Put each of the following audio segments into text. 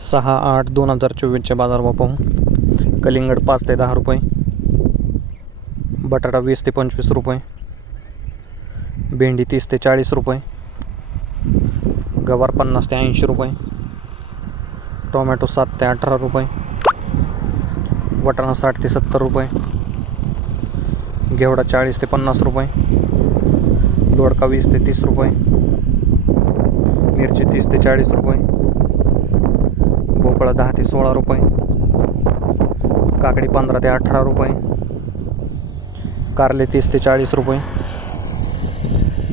सहा आठ दोन हजार चोवीसचे बाजारभाव पाहू. कलिंगड पाच ते दहा रुपये. बटाटा वीस ते पंचवीस रुपये. भेंडी तीस ते चाळीस रुपये. गवार पन्नास ते ऐंशी रुपये. टोमॅटो सात ते अठरा रुपये. वटाणा साठ ते सत्तर रुपये. घेवडा चाळीस ते पन्नास रुपये. दोडका वीस ते तीस रुपये. मिरची तीस ते चाळीस रुपये. भोपळा दहा सोळा रुपये. काकडी पंधरा ते अठरा रुपये. कारले तीस चाळीस रुपये.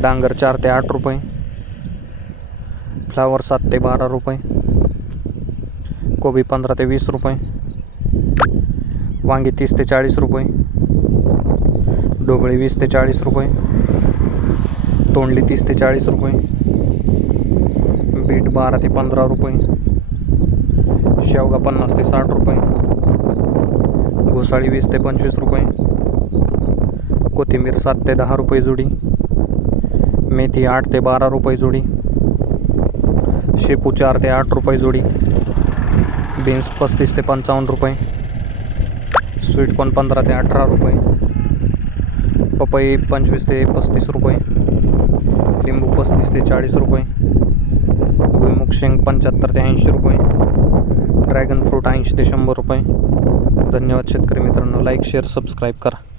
डांगर चार आठ रुपये. फ्लावर सात ते बारा रुपये. कोबी पंधरा ते वीस रुपये. वांगी तीस चाळीस रुपये. ढोबळी वीस चाळीस रुपये. तोंडली तीस चाळीस रुपये. बीट बारा ते पंधरा रुपये. शेवगा पन्नास ते साठ रुपये. घोसाळी वीस ते पंचवीस रुपये. कोथिंबीर सात ते दहा रुपये जुडी. मेथी आठ ते बारा रुपये जुडी. शेपू चार ते आठ रुपये जुडी. बीन्स पस्तीस ते पंचावन्न रुपये. स्वीट पण पंधरा ते अठरा रुपये. पपई पंचवीस ते पस्तीस रुपये. लिंबू पस्तीस ते चाळीस रुपये. भुईमुग शेंग पंच्याहत्तर ते ऐंशी रुपये. ड्रॅगन फ्रूट ऐंशी ते शंभर रुपये. धन्यवाद शेतकरी मित्रांनो. लाईक शेअर सबस्क्राईब करा.